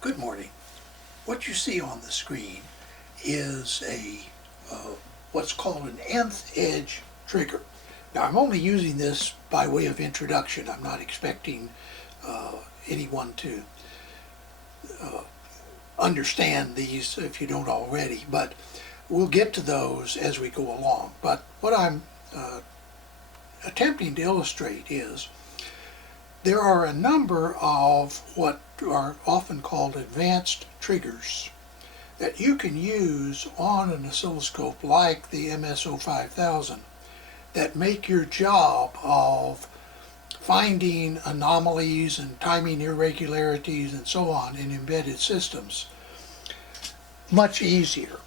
Good morning. What you see on the screen is what's called an nth edge trigger. Now I'm only using this by way of introduction. I'm not expecting anyone to understand these if you don't already, but we'll get to those as we go along. But what I'm attempting to illustrate is there are a number of what are often called advanced triggers that you can use on an oscilloscope like the MSO5000 that make your job of finding anomalies and timing irregularities and so on in embedded systems much easier.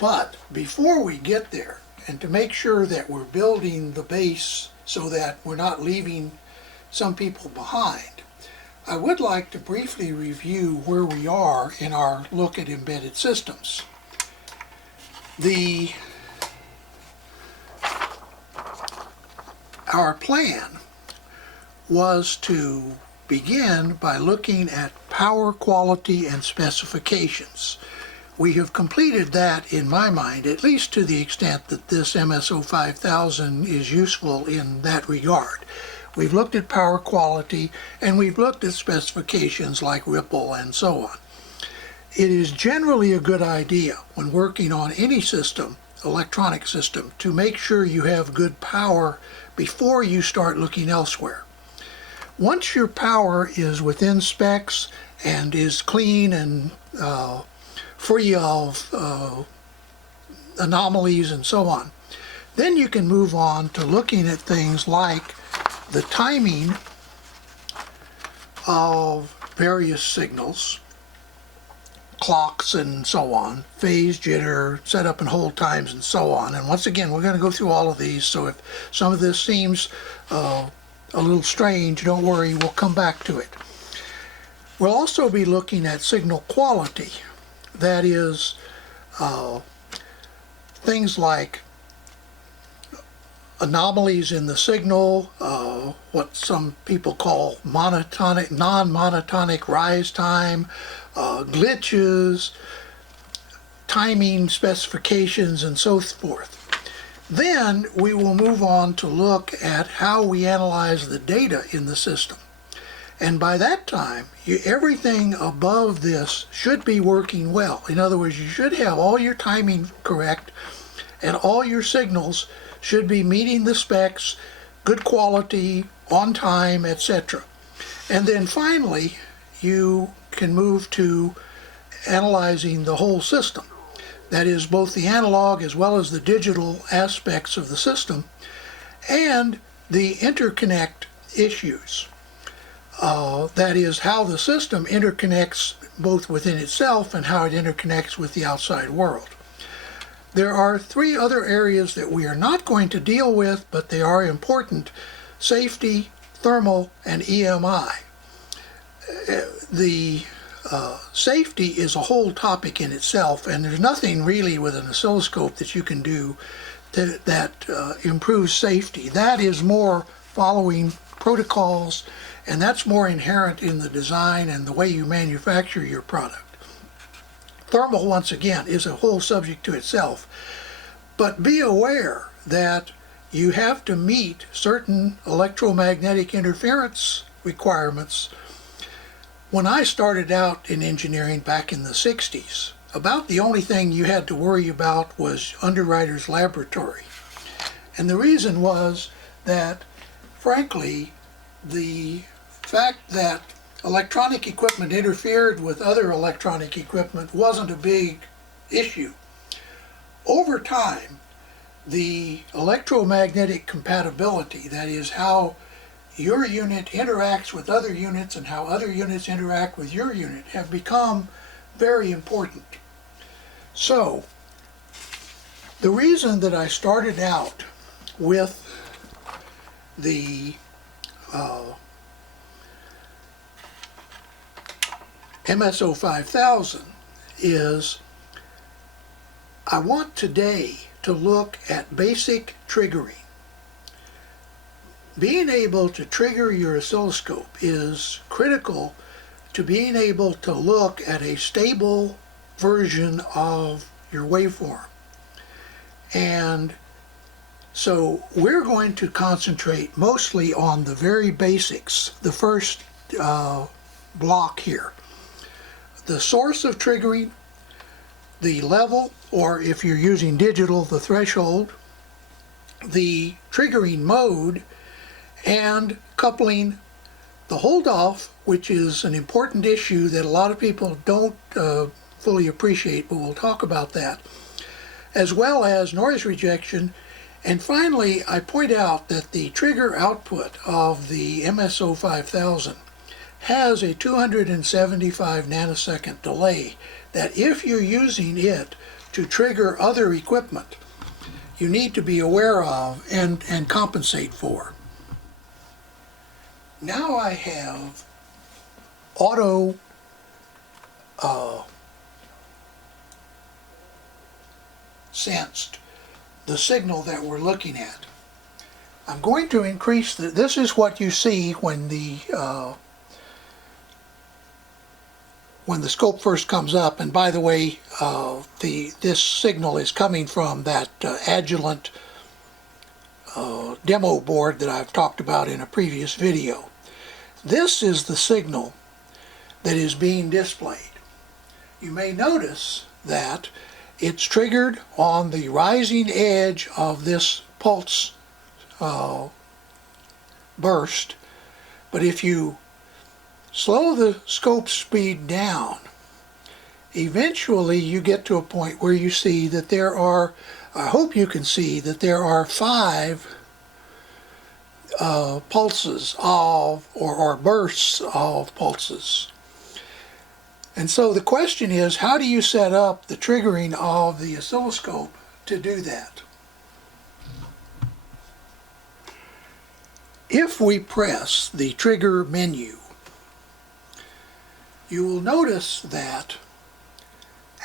But before we get there, and to make sure that we're building the base so that we're not leaving some people behind, I would like to briefly review where we are in our look at embedded systems. Our plan was to begin by looking at power quality and specifications. We have completed that in my mind, at least to the extent that this MSO5000 is useful in that regard. We've looked at power quality and we've looked at specifications like Rigol and so on. It is generally a good idea when working on any system, electronic system, to make sure you have good power before you start looking elsewhere. Once your power is within specs and is clean and free of anomalies and so on, then you can move on to looking at things like the timing of various signals, clocks and so on, phase jitter, setup and hold times and so on. And once again, we're going to go through all of these, so if some of this seems a little strange, don't worry, we'll come back to it. We'll also be looking at signal quality. That is, things like anomalies in the signal, what some people call monotonic, non-monotonic rise time, glitches, timing specifications, and so forth. Then we will move on to look at how we analyze the data in the system. And by that time, everything above this should be working well. In other words, you should have all your timing correct and all your signals should be meeting the specs, good quality, on time, etc. And then finally, you can move to analyzing the whole system. That is, both the analog as well as the digital aspects of the system and the interconnect issues. That is, how the system interconnects both within itself and how it interconnects with the outside world. There are three other areas that we are not going to deal with, but they are important: safety, thermal, and EMI. The safety is a whole topic in itself, and there's nothing really with an oscilloscope that you can do that improves safety. That is more following protocols, and that's more inherent in the design and the way you manufacture your product. Thermal, once again, is a whole subject to itself, but be aware that you have to meet certain electromagnetic interference requirements. When I started out in engineering back in the 60s, about the only thing you had to worry about was underwriter's laboratory. And the reason was that, frankly, the fact that electronic equipment interfered with other electronic equipment wasn't a big issue. Over time, the electromagnetic compatibility, that is how your unit interacts with other units and how other units interact with your unit, have become very important. So, the reason that I started out with the MSO5000 is I want today to look at basic triggering. Being able to trigger your oscilloscope is critical to being able to look at a stable version of your waveform. And so we're going to concentrate mostly on the very basics, the first block here. The source of triggering, the level, or if you're using digital, the threshold, the triggering mode, and coupling, the hold off, which is an important issue that a lot of people don't fully appreciate, but we'll talk about that, as well as noise rejection. And finally, I point out that the trigger output of the MSO5000 has a 275 nanosecond delay that if you're using it to trigger other equipment, you need to be aware of and compensate for. Now I have auto sensed the signal that we're looking at. I'm going to increase this is what you see when the scope first comes up. And by the way, this signal is coming from that Agilent demo board that I've talked about in a previous video. This is the signal that is being displayed. You may notice that it's triggered on the rising edge of this pulse burst, but if you slow the scope speed down, eventually you get to a point where you see that there are, I hope you can see that there are 5 pulses of, or bursts of pulses. And so the question is, how do you set up the triggering of the oscilloscope to do that? If we press the trigger menu, you will notice that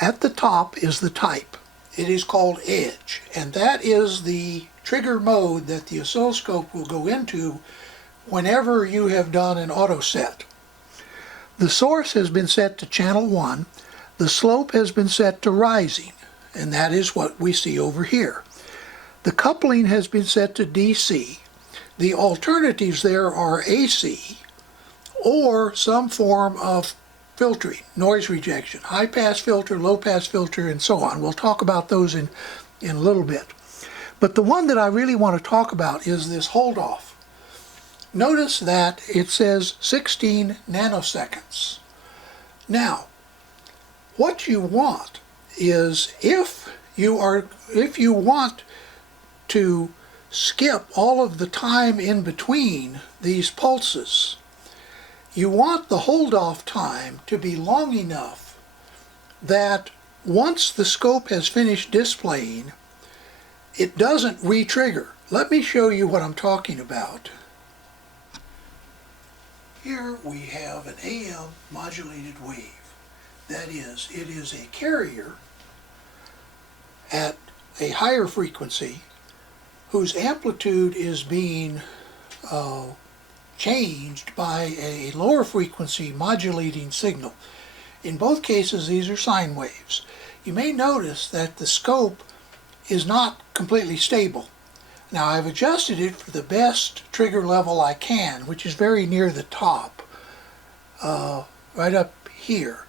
at the top is the type. It is called edge, and that is the trigger mode that the oscilloscope will go into whenever you have done an auto set. The source has been set to channel 1, the slope has been set to rising, and that is what we see over here. The coupling has been set to DC. The alternatives there are AC or some form of filtering, noise rejection, high pass filter, low pass filter, and so on. We'll talk about those in a little bit. But the one that I really want to talk about is this hold off. Notice that it says 16 nanoseconds. Now, what you want is if you want to skip all of the time in between these pulses, you want the hold off time to be long enough that once the scope has finished displaying, it doesn't re-trigger. Let me show you what I'm talking about. Here we have an AM modulated wave. That is, it is a carrier at a higher frequency whose amplitude is being changed by a lower frequency modulating signal. In both cases, these are sine waves. You may notice that the scope is not completely stable. Now, I've adjusted it for the best trigger level I can, which is very near the top, right up here.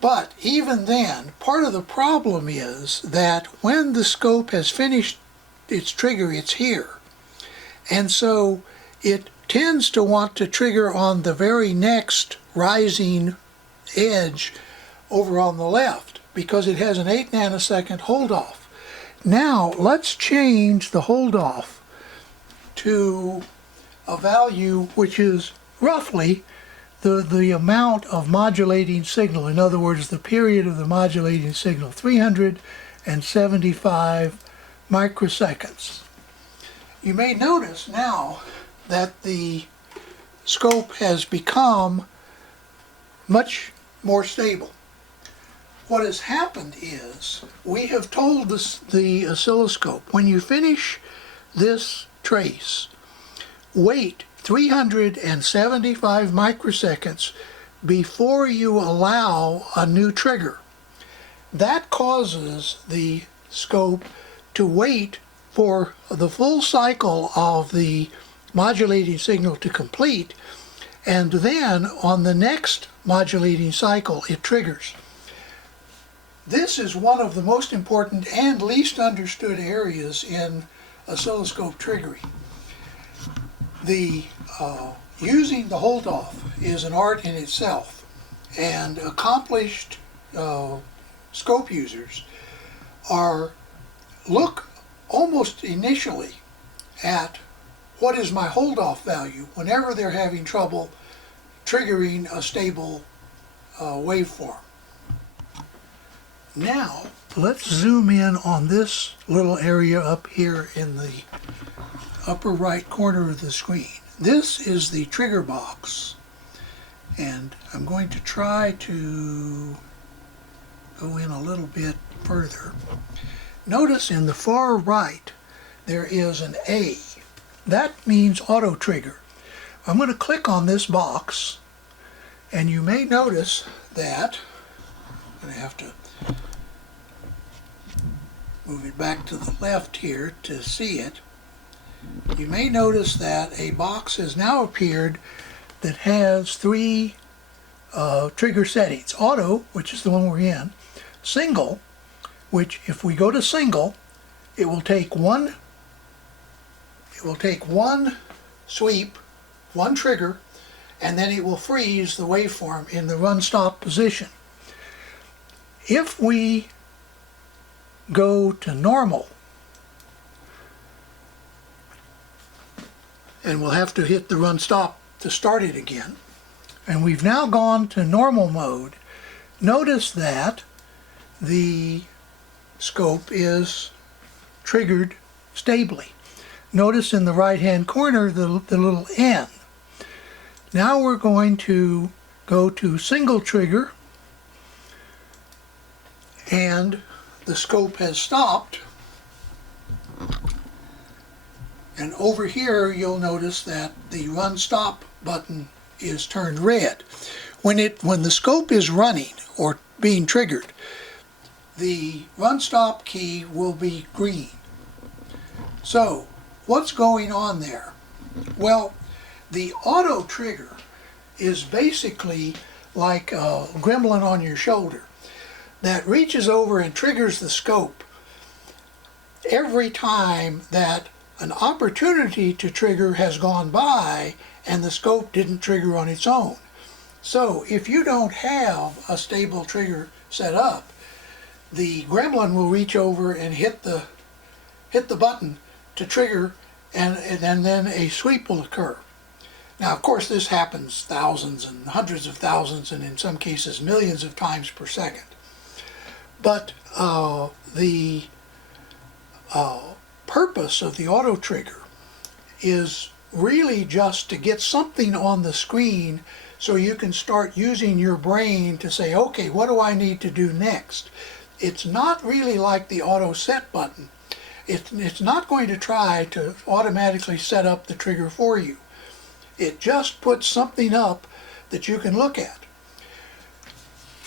But even then, part of the problem is that when the scope has finished its trigger, it's here. And so it tends to want to trigger on the very next rising edge over on the left because it has an 8 nanosecond hold off. Now let's change the hold off to a value which is roughly the amount of modulating signal. In other words, the period of the modulating signal, 375 microseconds. You may notice now that the scope has become much more stable. What has happened is we have told the oscilloscope, when you finish this trace, wait 375 microseconds before you allow a new trigger. That causes the scope to wait for the full cycle of the modulating signal to complete, and then on the next modulating cycle it triggers. This is one of the most important and least understood areas in oscilloscope triggering. Using the hold-off is an art in itself, and accomplished scope users look almost initially at what is my hold-off value whenever they're having trouble triggering a stable waveform. Now let's zoom in on this little area up here in the upper right corner of the screen. This is the trigger box, and I'm going to try to go in a little bit further. Notice in the far right there is an A. That means auto trigger. I'm going to click on this box, and you may notice that I'm going to have to move it back to the left here to see it. You may notice that a box has now appeared that has three trigger settings. Auto, which is the one we're in. Single, which if we go to single, it will take one sweep, one trigger, and then it will freeze the waveform in the run-stop position. If we go to normal, and we'll have to hit the run-stop to start it again, and we've now gone to normal mode, notice that the scope is triggered stably. Notice in the right-hand corner the little N. Now we're going to go to single trigger, and the scope has stopped. And over here you'll notice that the run stop button is turned red. When the scope is running or being triggered, the run stop key will be green. So what's going on there? Well, the auto trigger is basically like a gremlin on your shoulder that reaches over and triggers the scope every time that an opportunity to trigger has gone by and the scope didn't trigger on its own. So if you don't have a stable trigger set up, the gremlin will reach over and hit the button to trigger, and then a sweep will occur. Now, of course, this happens thousands and hundreds of thousands, and in some cases millions of times per second. But the purpose of the auto trigger is really just to get something on the screen so you can start using your brain to say, okay, what do I need to do next? It's not really like the auto set button. It's not going to try to automatically set up the trigger for you. It just puts something up that you can look at.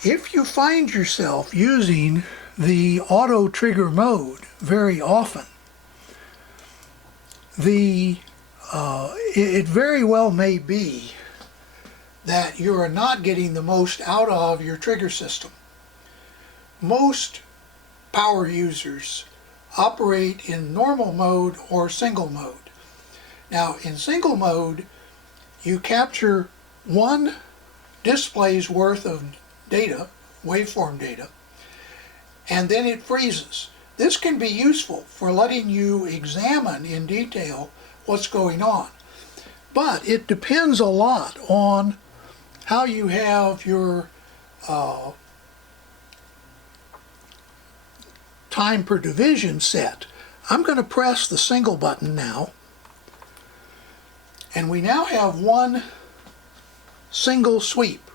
If you find yourself using the auto trigger mode very often, it very well may be that you are not getting the most out of your trigger system. Most power users operate in normal mode or single mode. Now, in single mode, you capture one display's worth of data, waveform data, and then it freezes. This can be useful for letting you examine in detail what's going on. But it depends a lot on how you have your time per division set. I'm going to press the single button now, and we now have one single sweep.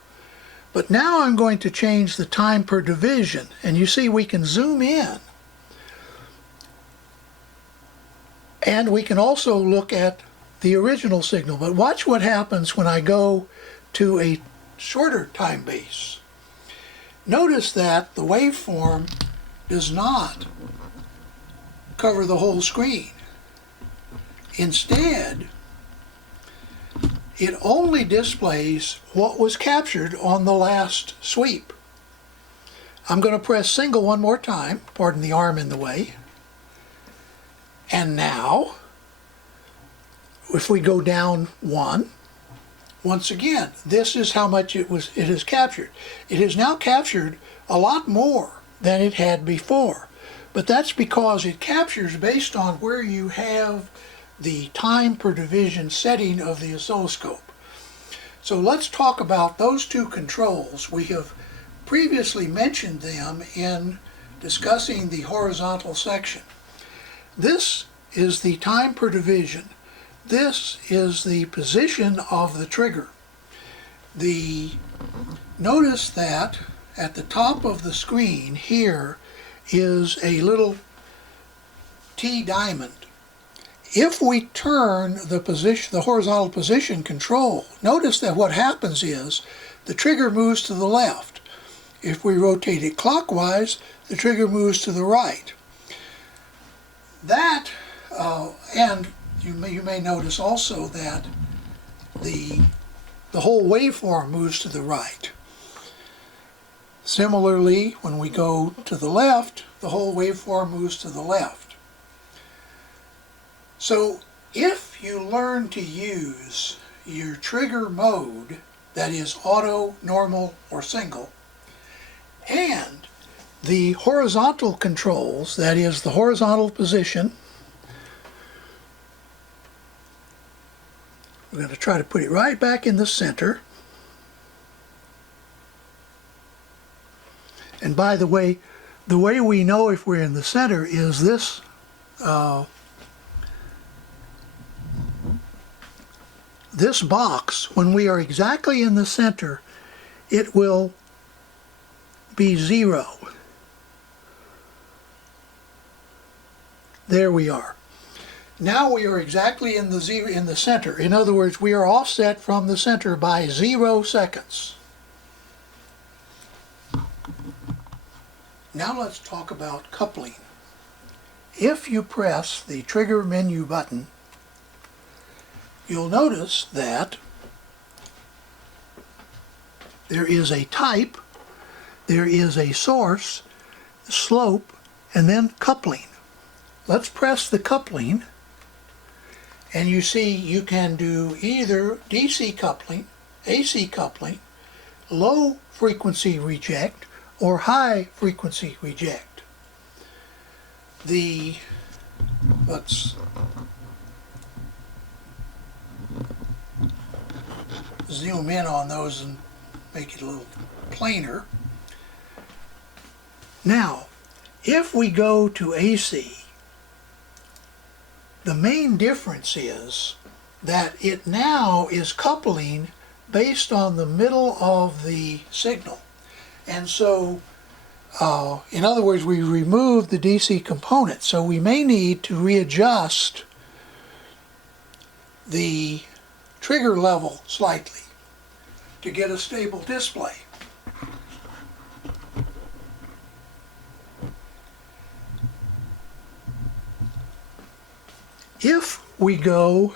But now I'm going to change the time per division, and you see we can zoom in. And we can also look at the original signal. But watch what happens when I go to a shorter time base. Notice that the waveform does not cover the whole screen. Instead, it only displays what was captured on the last sweep. I'm going to press single one more time, pardon the arm in the way. And now, if we go down one, once again, this is how much it has captured. It has now captured a lot more than it had before. But that's because it captures based on where you have the time per division setting of the oscilloscope. So let's talk about those two controls. We have previously mentioned them in discussing the horizontal section. This is the time per division. This is the position of the trigger. Notice that at the top of the screen here is a little T diamond. If we turn the horizontal position control, notice that what happens is the trigger moves to the left. If we rotate it clockwise, the trigger moves to the right. And you may notice also that the whole waveform moves to the right. Similarly, when we go to the left, the whole waveform moves to the left. So if you learn to use your trigger mode, that is auto, normal, or single, and the horizontal controls, that is the horizontal position, we're going to try to put it right back in the center. And by the way we know if we're in the center is this this box. When we are exactly in the center, it will be 0. There we are. Now we are exactly in the center. In other words, we are offset from the center by 0 seconds. Now let's talk about coupling. If you press the trigger menu button, you'll notice that there is a type, there is a source, slope, and then coupling. Let's press the coupling, and you see you can do either DC coupling, AC coupling, low frequency reject, or high frequency reject. Let's zoom in on those and make it a little plainer. Now, if we go to AC, the main difference is that it now is coupling based on the middle of the signal. And so, in other words, we remove the DC component. So we may need to readjust the trigger level slightly to get a stable display. If we go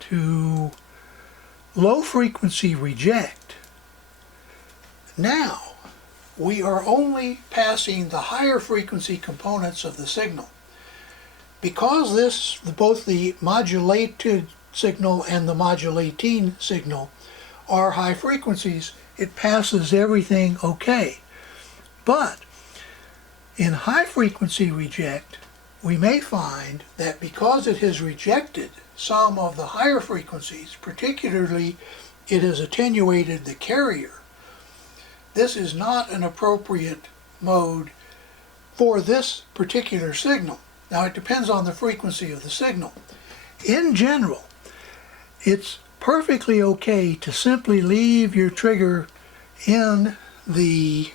to low frequency reject, now we are only passing the higher frequency components of the signal. Because both the modulated signal and the modulating signal are high frequencies, it passes everything okay. But in high frequency reject, we may find that because it has rejected some of the higher frequencies, particularly it has attenuated the carrier, this is not an appropriate mode for this particular signal. Now it depends on the frequency of the signal. In general, it's perfectly okay to simply leave your trigger in the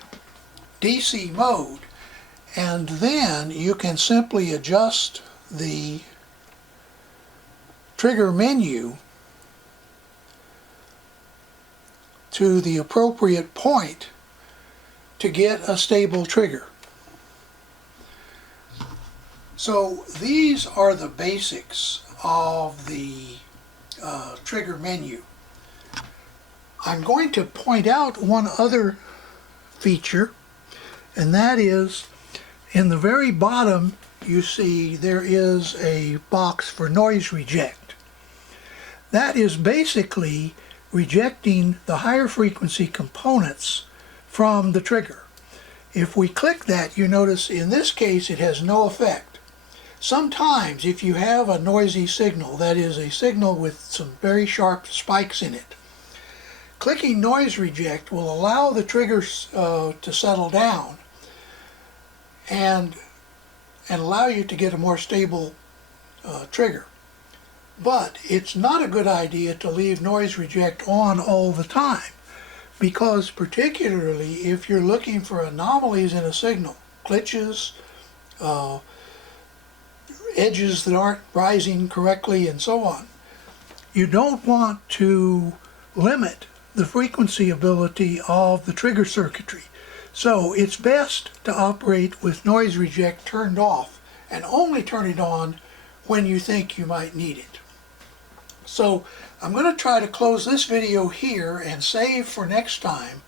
DC mode, and then you can simply adjust the trigger menu to the appropriate point to get a stable trigger. So these are the basics of the trigger menu. I'm going to point out one other feature, and that is in the very bottom you see there is a box for noise reject. That is basically rejecting the higher frequency components from the trigger. If we click that, you notice in this case it has no effect. Sometimes if you have a noisy signal, that is a signal with some very sharp spikes in it, clicking noise reject will allow the triggers to settle down and allow you to get a more stable trigger. But it's not a good idea to leave noise reject on all the time, because particularly if you're looking for anomalies in a signal, glitches, edges that aren't rising correctly and so on, you don't want to limit the frequency ability of the trigger circuitry. So it's best to operate with noise reject turned off and only turn it on when you think you might need it. So I'm going to try to close this video here and save for next time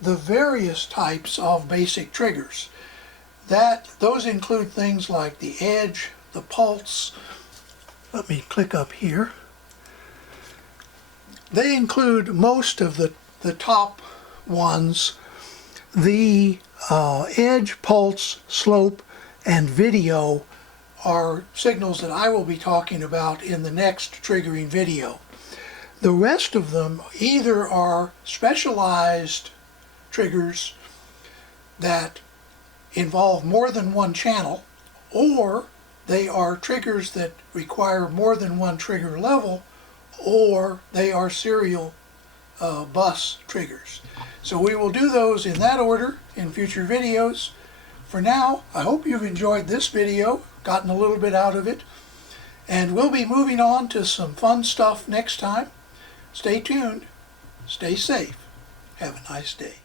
the various types of basic triggers. Those include things like the edge, the pulse. Let me click up here. They include most of the top ones. The edge, pulse, slope, and video are signals that I will be talking about in the next triggering video. The rest of them either are specialized triggers that involve more than one channel, or they are triggers that require more than one trigger level, or they are serial bus triggers. So we will do those in that order in future videos. For now, I hope you've enjoyed this video, gotten a little bit out of it, and we'll be moving on to some fun stuff next time. Stay tuned, stay safe, have a nice day.